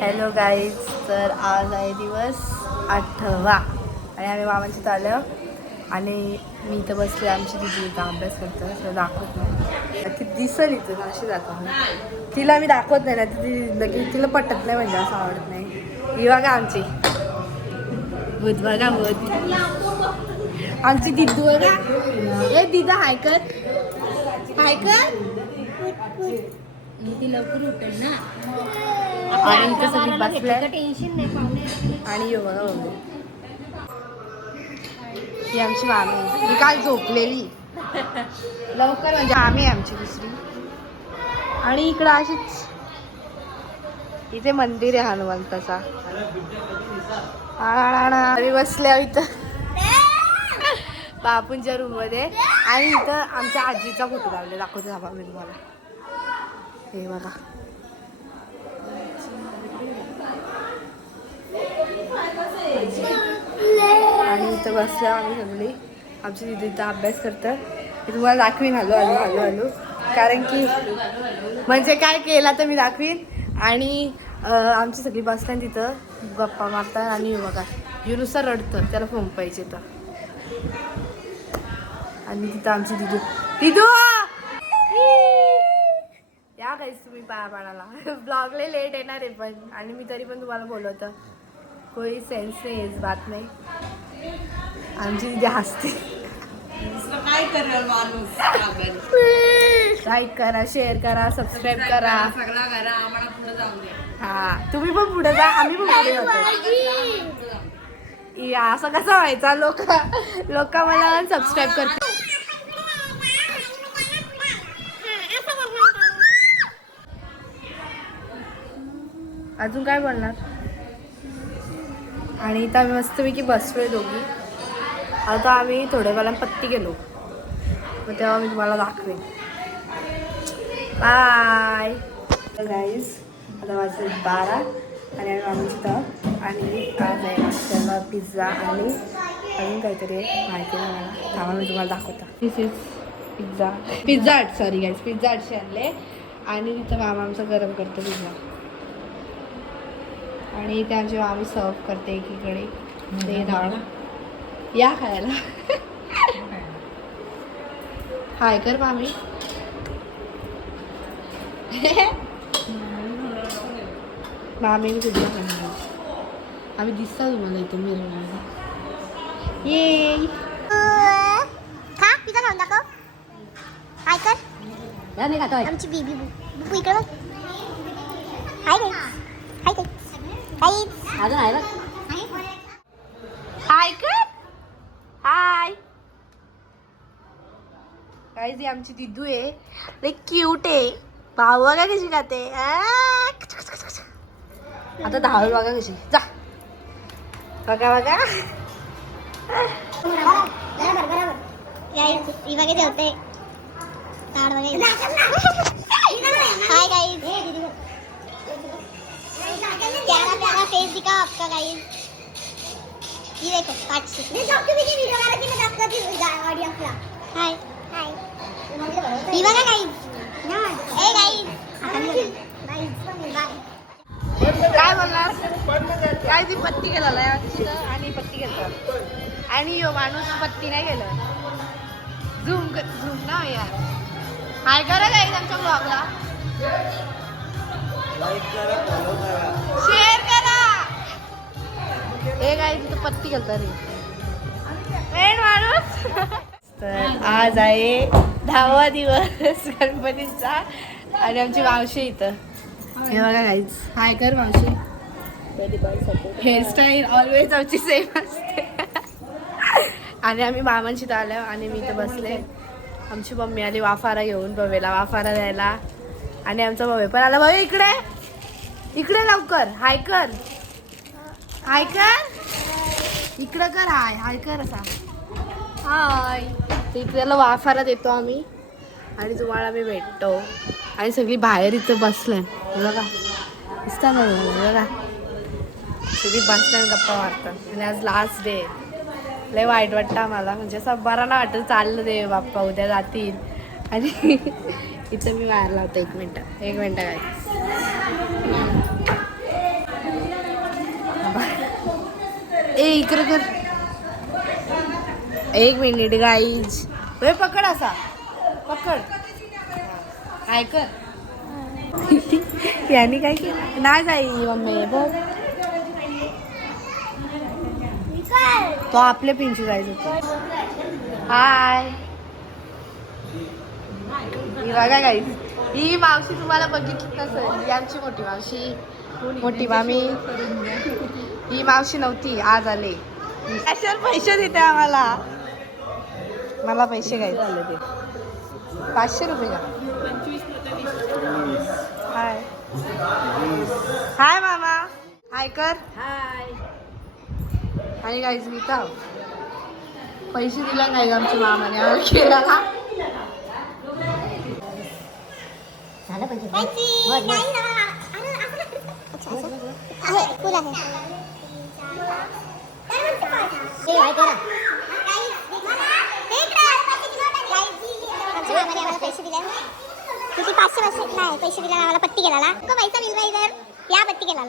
Hello guys, तर आज आहे दिवस 8वा आणि आम्ही मामांची आलो आणि मी इथं बसले. आमची दिदी इथं अभ्यास करतो, तर दाखवत नाही ती दिसल इथं अशी दाखवत. तिला मी दाखवत नाही ना, ती तिला पटत नाही, म्हणजे असं आवडत नाही. ही बघा आमची बुध, बघा बुध, आमची दिदू बघा. ए दिदा हाय कर, हाय कर. ती लवकर उठेल ना. आणि इथं सगळी बसलाय टेन्शन नाही पाहुणे. आणि यो बघा बघू, ही आमची मामी, ही काल झोपलेली लवकर, म्हणजे मामी आहे आमची दुसरी. आणि इकडं अशीच इथे मंदिर आहे हनुमंताचा. आम्ही बसल्या इथं बापूंच्या रूम मध्ये. आणि इथं आमच्या आजीचा फोटो लावले, दाखवते थांबा मी तुम्हाला. हे बघा, आणि इथं बसल्या आम्ही सगळी. आमची दिदी इथं अभ्यास करतात. मी तुम्हाला दाखवीन हळू हळू हळू हळू, कारण की म्हणजे काय केला तर मी दाखवीन. आणि आमची सगळी बसतात तिथं गप्पा मारतात. आणि बघा नुसतं रडतं, त्याला फोन पाहिजे तर. आणि तिथं आमची दिदू दिदू या काहीच तुम्ही पाया पाडायला. ब्लॉगला लेट येणार आहे पण, आणि मी तरी पण तुम्हाला बोलवतं. कोई सेन्स नाही इस बात में. आमची दिदी हसते. काय करेल माणूस. लाईक करा, शेअर करा, सबस्क्राईब करा, सगळा करा, आम्हाला पुढे जाऊ दे. हा तुम्ही पण पुढे जा, आम्ही पण पुढे जातो. या असं कसं व्हायचा, लोक मला सबस्क्राईब करते. अजून काय बोलणार. आणि इथं आम्ही मस्तपैकी बसलोय दोघी. आता आम्ही थोड्या वेळानं पत्ती गेलो, मग तेव्हा मी तुम्हाला दाखवेन. Bye guys. आता वाजले 12 आणि आम्ही आमची तर. आणि आज आहे नाश्त्याला पिझ्झा आणि अजून काहीतरी माहिती नाही मला. थांबा मी तुम्हाला दाखवता. This is Pizza Hut. Sorry guys, Pizza हटचे आणले. आणि तिथं मामा आमचं गरम करतो पिझ्झा. आणि त्यांची आम्ही सर्व करते एकीकडे ते डाळ. या खायला. हाय कर मामी. मामीने सुद्धा खाल्लं. आम्ही दिसता तुम्हाला इथे मिरवण्याला. ये खा पिझ्झा खाऊन दाखव. हाय कर. या नाही खातोय आमची बीबी बुबू इकडे बघ. हाय गाईस, हाय गाईस, गाईस अजून आहे बघ. हाय कर, हाय. गाईज ही आमची दिदू आहे, लई क्यूट आहे. भाऊ बघा कशी खाते. आता धावल बघा कशी. जा बघा बघा. बरोबर बरोबर. गाईस ही बघा जेवते. ताड बघा. Hi guys. प्यारा प्यारा फेस दिखाओ आपका गाइस. ये देखो पार्टनरशिप. मैं सबके बीच वीडियो बना रही मैं आपका भी ऑडियंस ला. हाय हाय. ये बघा गाइस. ए गाइस. काय बोलणार. काय ती पत्ती केलेला आहे आणि पत्ती केलं. आणि यो माणूस पत्ती नाही केलं. झूम झूम ना यार. हाय करा गाईज आमच्या ब्लॉगला. शेअर करा. हे गाईज तिथं पत्ती केलं रे मेन माणूस. तर आज आहे 10वा दिवस गणपतीचा. आणि आमची मावशी इथं. हे बघा गाईज. हाय कर मावशी. हेअरस्टाईल ऑलवेज आमची सेम असते. आणि आम्ही मामांची आलो आणि मी इथं बसले. आमची मम्मी आली वाफारा घेऊन बवेला वाफारा द्यायला. आणि आमचा बवे पण आला. बवे इकडे इकडे लवकर. हाय कर, हाय कर, इकडं कर. हाय हाय कर असा. हाय. इथे त्याला वाफारा देतो आम्ही आणि तुम्हाला मी भेटतो. आणि सगळी बाहेर इथं बसलं बघा. दिसता ना बघा, सगळी बसल्या गप्पा मारतात. आणि आज लास्ट डे. लय वाईट वाटतं आम्हाला, म्हणजे असं बरं ना वाटत. चाललं दे बाप्पा उद्या जातील. आणि इथं मी बाहेर लावतो. एक मिनटं काय इकडे कर. एक मिनिट गाईज. पकड असा पकड. ऐकर यांनी काय केलं नाही जाई मम्मी बघ. तो आपल्या पिंचू जायचं होतं. हाय ही बघा गाईज. ही मावशी तुम्हाला बघितली नसेल. ही आमची मोठी मावशी मोठी मामी. ही मावशी नव्हती आज आले. कशाला पैसे देते आम्हाला. मला पैसे घ्यायचे आले ते 500 रुपये का. हाय हाय मामा. हाय कर. हाय. आणि गाईज मी तर पैसे दिला नाही आमच्या मामाने आम्हाला खेळायला. झालं पाहिजे नाही ना. अच्छा आहे फुल आहे. हे काय करा आम्हाला पैसे दिले किती 500 वर्ष नाही पैसे दिला आम्हाला पट्टी केला पैसा मिळवा इधर या पट्टी केला.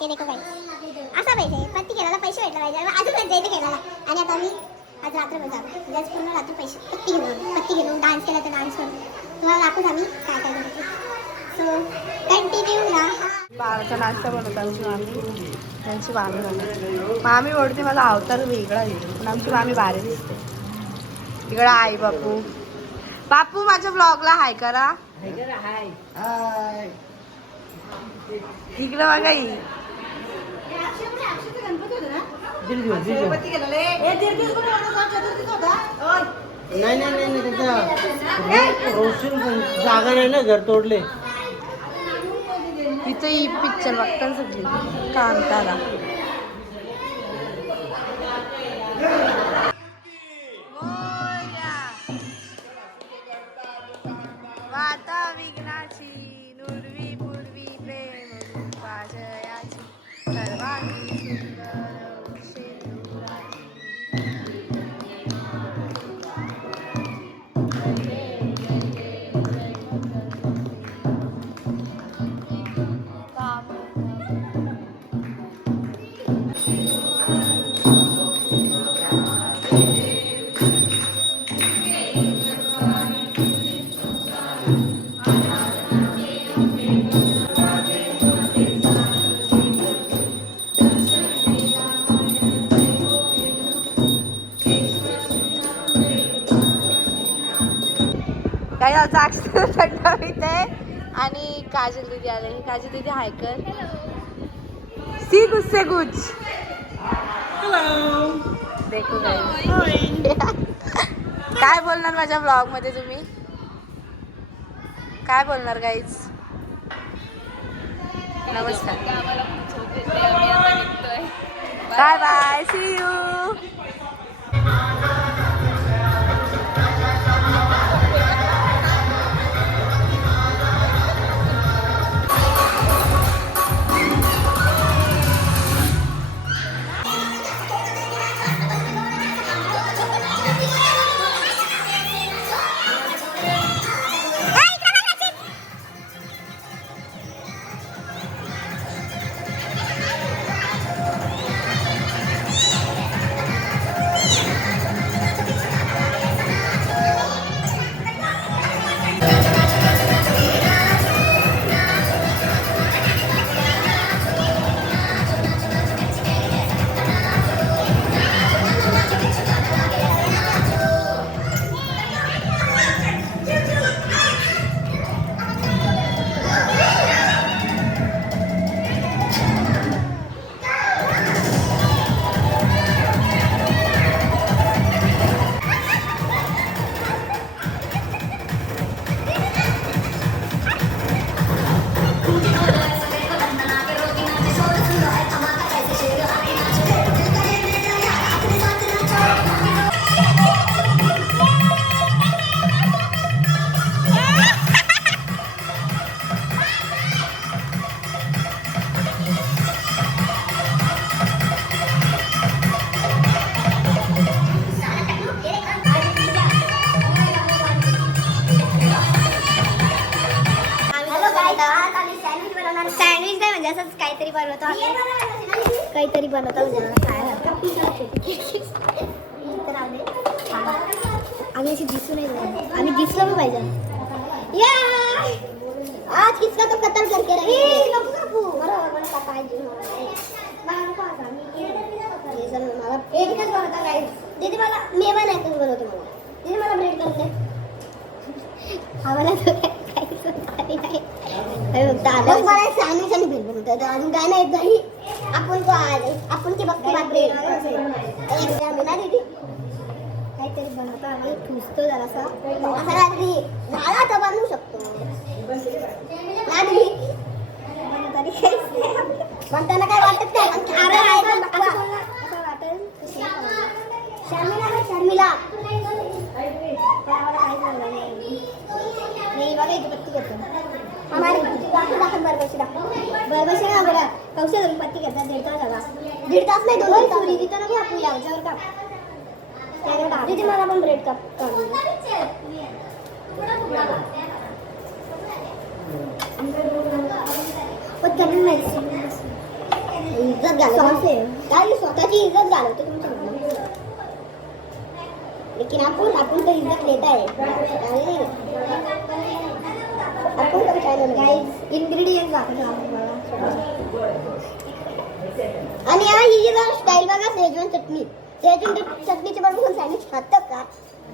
हे देखो काही असा पैसे पट्टी केला पैसे भेटला पाहिजे अजून जायचं खेळायला. आणि आता मी आज रात्रभर जातो जस्ट पूर्ण रात्र पैसे पट्टी घेऊन डान्स केला तर डान्स करून तुम्हाला दाखवूच आम्ही काय काय करतो. सो कंटिन्यू ना. बाळाचा नाश्ता बनवतो आमची मामी. त्यांची मामी बनवते. मामी ओढते माझा अवतार वेगळा येतो पण आमची मामी भारी दिसते. इकडं आई बापू. बापू माझ्या ब्लॉगला हाय करा. हाय. इकडं बघा ही. नाही जागा नाही ना घर तोडले. तिथं ही पिक्चर बघतात सगळी कांतारा. वाता विघ्नाची नुरवी पूर्वी प्रेम रूपाजयाची सर्वांगी सुंदर शेंदुराची. काही इथे आणि काजल दीदी आले. काजल दीदी हाय कर. सी कुछ से कुछ देखो काय बोलणार माझ्या ब्लॉग मध्ये तुम्ही काय बोलणार गाईज. नमस्कार bye bye see you. Sandwich नाही म्हणजे असंच काहीतरी बनवतो. इथं राहू दे. आम्ही अशी दिसू नाही देणार. आम्ही दिसलो पण पाहिजे. या आज किसका तो कत्ल करके रहे. नको कापू. बरोबर मला कापा पाहिजे. मला नको आता. हे सर मला एकच बनवता काय. दीदी मला मेवा नाही करून बनवतो मला. दीदी मला ब्रेड करते. आम्हाला तो काहीच नाही. बस मला एक सँडविच आणि ब्रेड बनवतो. अजून काय नाही घरी. आपण ते बघतो बा ब्रेड. एक ना दीदी काहीतरी बनवता आम्हाला ठुसतो जरासा. असा रात्री झाला तर बनवू शकतो ना दीदी. तरी काहीच नाही. म्हणताना काय वाटत नाही. असं वाटेल शर्मिला आम्हाला काहीच झालं नाही. नाही बघा इथे पत्ती घेतो आम्हाला दाखव बरबशी दाखव. बरबशी ना बघा कौशल दोन पत्ती घेतात. 1.5 तास झाला. 1.5 तास नाही 2 तास. तिथं नको आपण याच्यावर काप. दीदी मला पण ब्रेड काप काढून इज्जत घालवते. काही स्वतःची इज्जत घालवते तुमच्या. लेकिन आपण तो इज्जत लेता है. आपण कभी काय गाइस इंग्रेडिएंट्स दाखवतो आणि ही जी स्टाईल बघा शेजवान चटणी. शेजवान चटणीचे बरोबर सँडविच खातात का.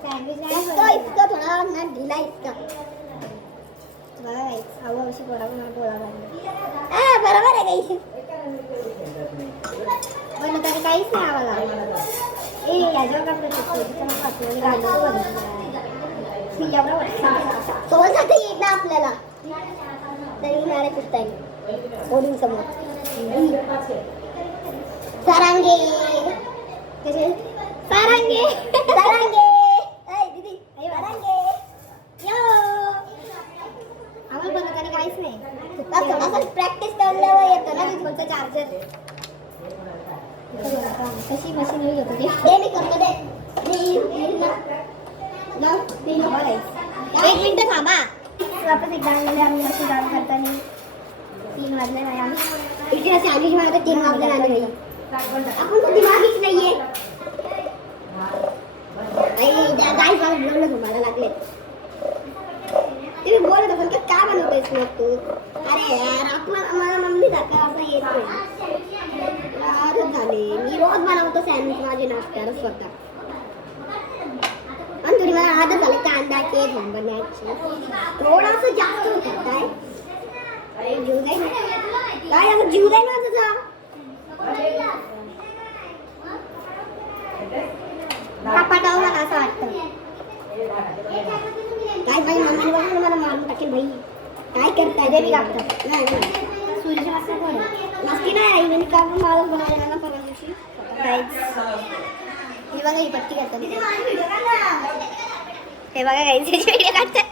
सँडविच इतकं थोडा ना ढिला इतका बघा गाइस. अशी बरोबर आहे गाइस. पण तरी काहीच नाही आम्हाला. याच्यावर सोबत येत ना आपल्याला तरी नारे पुसता बोलून समोर सारांगे कसे सारांगे सारांगे दीदी सारांगे यो आम्हाला बनवताना काहीच नाही. थोडासा प्रॅक्टिस करल्यावर येतं ना तुमचं चार्जर. कशी मशीन होईल होती ते मी करतो दे. एक मिनिट थांबा. वापस एकदा आम्ही अशी डाळ करताना 3 वाजले नाही. आम्ही इथे असे आधी मला 3 वाजले नाही. आपण तो दिमागीच नाहीये. गाईस मला बोलणं तुम्हाला लागले. तुम्ही बोलत असाल की का बनवतोयस मग तू. अरे यार आपण मला मम्मी सारखं असं येत नाही. आजच झाले. मी रोज बनवतो सँडविच माझे नाश्त्याला स्वतः. आणि तुम्ही मला आदत झाले कांदा केक बनवायची. थोडंसं जास्त होतं काय जीव जाईल काय असं जीव जाईल ना तुझा. कापाटाव मला असं वाटतं काय बाई मम्मीने बघून मला मारून टाकेल भाई. काय करताय ते मी कापतात नाही सूर्याची मस्ती कोण मस्ती नाही आई मी कापून मला बनवायला ना परवा दिवशी. हे बघा ही पट्टी करतात. हे बघा काही व्हिडिओ काढतात.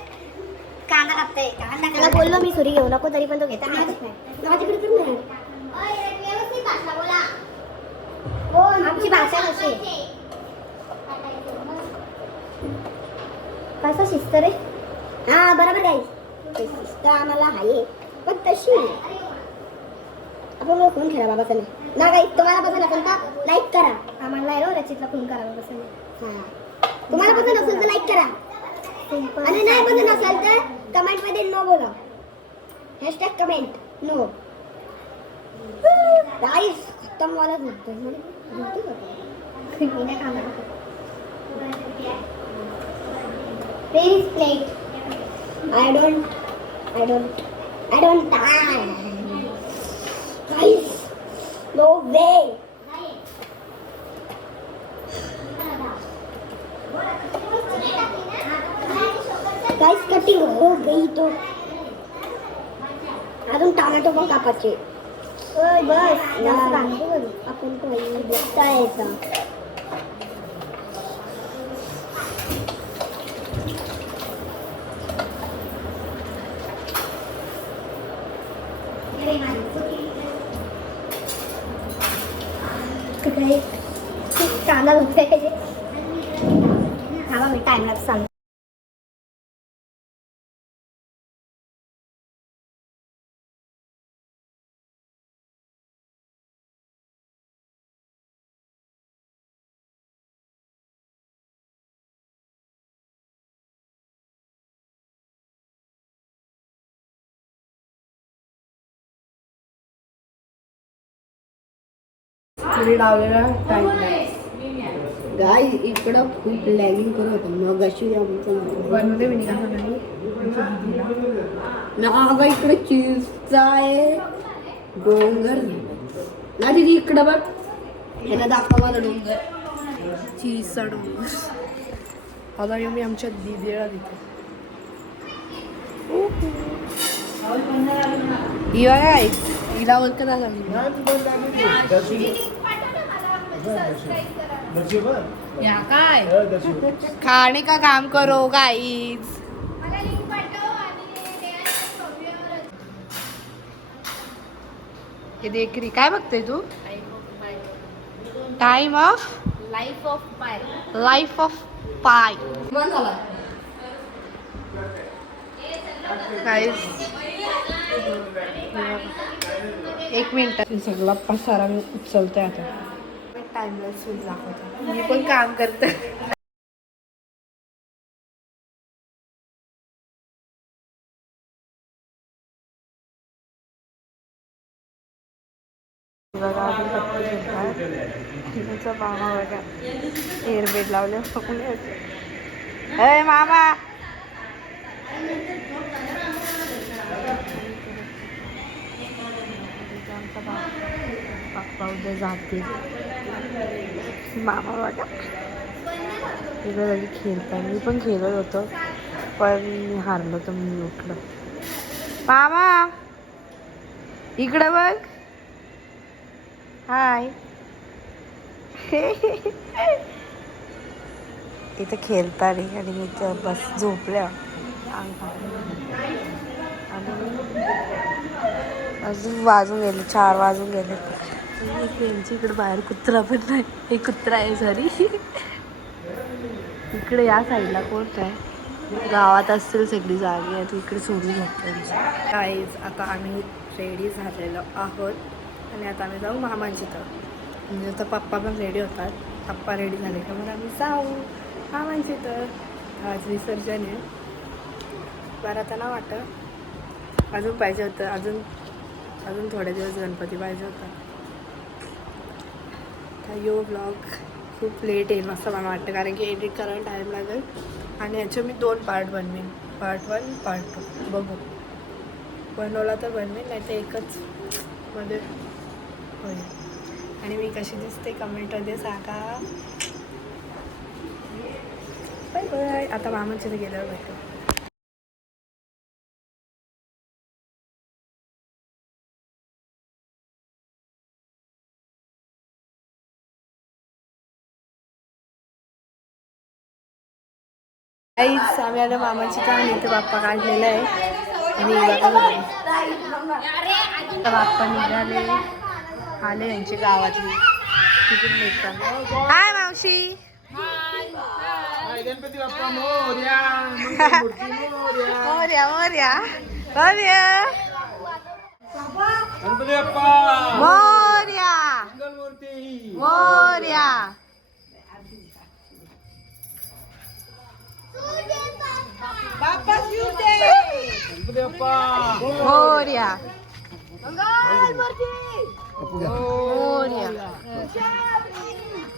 कांदा कापतोय. कांदा त्याला बोललो मी सुरी घेऊ नको तरी पण तो घेता माझ्याकडे तर नाही. आमची भाषा कशी कसं शिस्त रे. हा बरोबर काही शिस्त आम्हाला आहे पण तशी आपण फोन खेळा बाबा चला ना काही. तुम्हाला पसंत असेल तर लाईक करा. आम्हाला आहे रचितला फोन करा पसंत. हा तुम्हाला पसंत असेल तर लाईक करा आणि नाही पसंत असेल तर कमेंट मध्ये नो बोला. Hashtag comment no. गाइस खत्म वाला झुकतो झुकतो का मी कांदा please plate. I don't guys no way. Guys cutting हो गई तो अजून टोमॅटो पण कापायचे. बस आपण तो बघता यायचा. कांदा होते हा मी टाइम लागतो सांग. तिने लावलेला टाइम गाय इकडं खूप लॅगिंग करत होतं मग अशी बनवते मी का नाही ना इकडे चीजचा आहे डोंगर ना दिदी इकडं बघ याला दाखवा मला डोंगर चीजचा डोंगर. आता येऊ मी आमच्या दिदीला तिथे हिला काय हिला ओळखत आला या काय खाने का काम करो गाईज. हे देख री काय बघते तू टाइम ऑफ लाईफ ऑफ पाय लाईफ ऑफ पाय गाईज. एक मिनिट सगळा पसारा मी उचलते आता. टाइमलेस फुल दाखवतो मी पण काम करते. बघा अजून पप्पा झोपतात. तिचा मामा बघा एअरबेड लावले अरे मामा पप्पा उद्या जातील. मामा बघा इकडे झाली खेळताय. मी पण खेळत होतो पण मी हारलो तर मी उठलो. मामा इकडं बघ. हाय इथं खेळता रे आणि मी तर बस झोपल्या अजून वाजून गेले 4 वाजून गेले. यांची इकडे बाहेर कुत्रा पण नाही. एक कुत्रा आहे सॉरी. इकडे या साईडला कोण आहे गावात असतील सगळी जागी आहे. तू इकडे सोडून जातो गाईज. आता आम्ही रेडी झालेलो आहोत आणि आता आम्ही जाऊ मामांची तर म्हणजे आता पप्पा पण रेडी होतात. पप्पा रेडी झाले का मग आम्ही जाऊ मामांची तर. आज विसर्जन आहे. बरं आता ना वाटतं अजून पाहिजे होतं. अजून थोडे दिवस गणपती पाहिजे होता. तर यो ब्लॉग खूप लेट येईल असं मला वाटतं कारण की एडिट करायला टाईम लागेल आणि याचे मी 2 पार्ट बनवेन. पार्ट 1 पार्ट 2 बघू बनवला तर बनवेन नाही तर एकच मध्ये होईल. आणि मी कशी दिसते कमेंटमध्ये सांगा. Bye bye. आता मामाच्या गेल्यावर भेटू. काहीच आम्ही आलं मामाची काम इथे बाप्पा काढलेलं आहे आणि बाप्पा निघाले आले यांची गावातली तिथून निघताना. हाय मावशी. गणपती बाप्पा मोरया. मोरया मोरया मोरया गणपती बाप्पा मोरया मंगलमूर्ती मोरया. गणपती बाप्पा मोरया मोरया.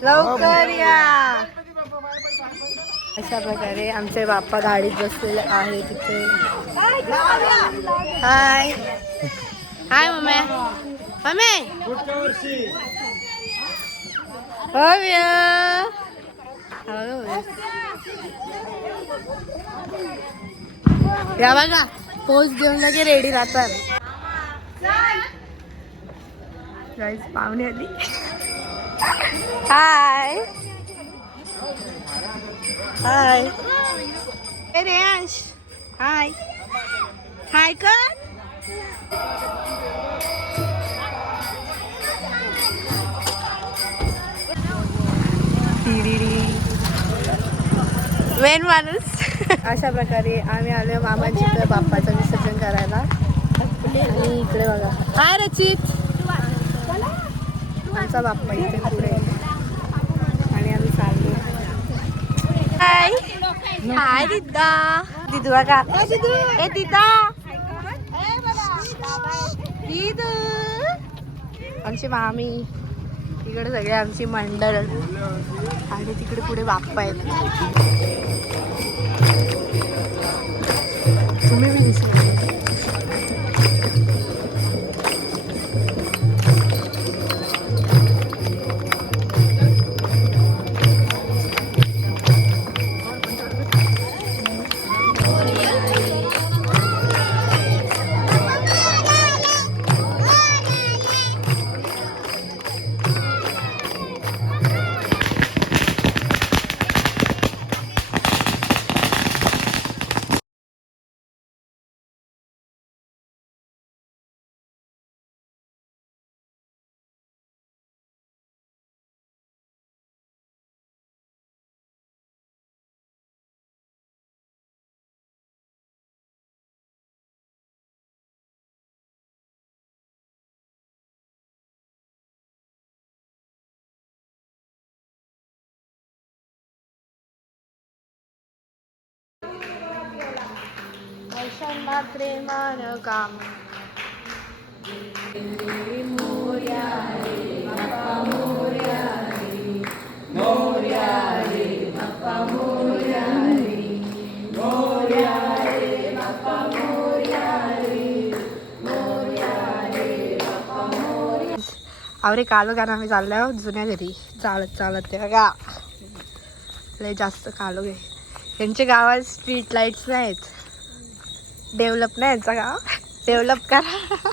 लवकर या. अशा प्रकारे आमचे बाप्पा गाडीत बसलेले आहे तिथे. हाय हाय मम्मी. मम्मी पुढच्या वर्षी भव्य. या बघा पोस्ट देऊन लगे रेडी राहतात. गाईज पाहुणे आली. हाय हाय रेयांश. हाय हाय कर. वेन माणूस. अशा प्रकारे आम्ही आलो मामाची तर बाप्पाचं विसर्जन करायला. आणि इकडे बघा हाय रचित आमचा बाप्पा इथे पुढे आणि आम्ही चाललो. हाय हाय दिदा. दिदू बघा ए दिदा दिदू. आमची मामी इकडे सगळे आमची मंडळ आणि तिकडे पुढे बाप्पा आहेत. तुम्ही पण दिसले. प्रेमान काम अरे कालो का आम्ही चाललो जुन्या घरी चालत चालत ते बघा लय जास्त कालो गे. यांच्या गावात स्ट्रीट लाईट्स नाहीत. डेव्हलप नाही यांचं गाव. डेव्हलप करा.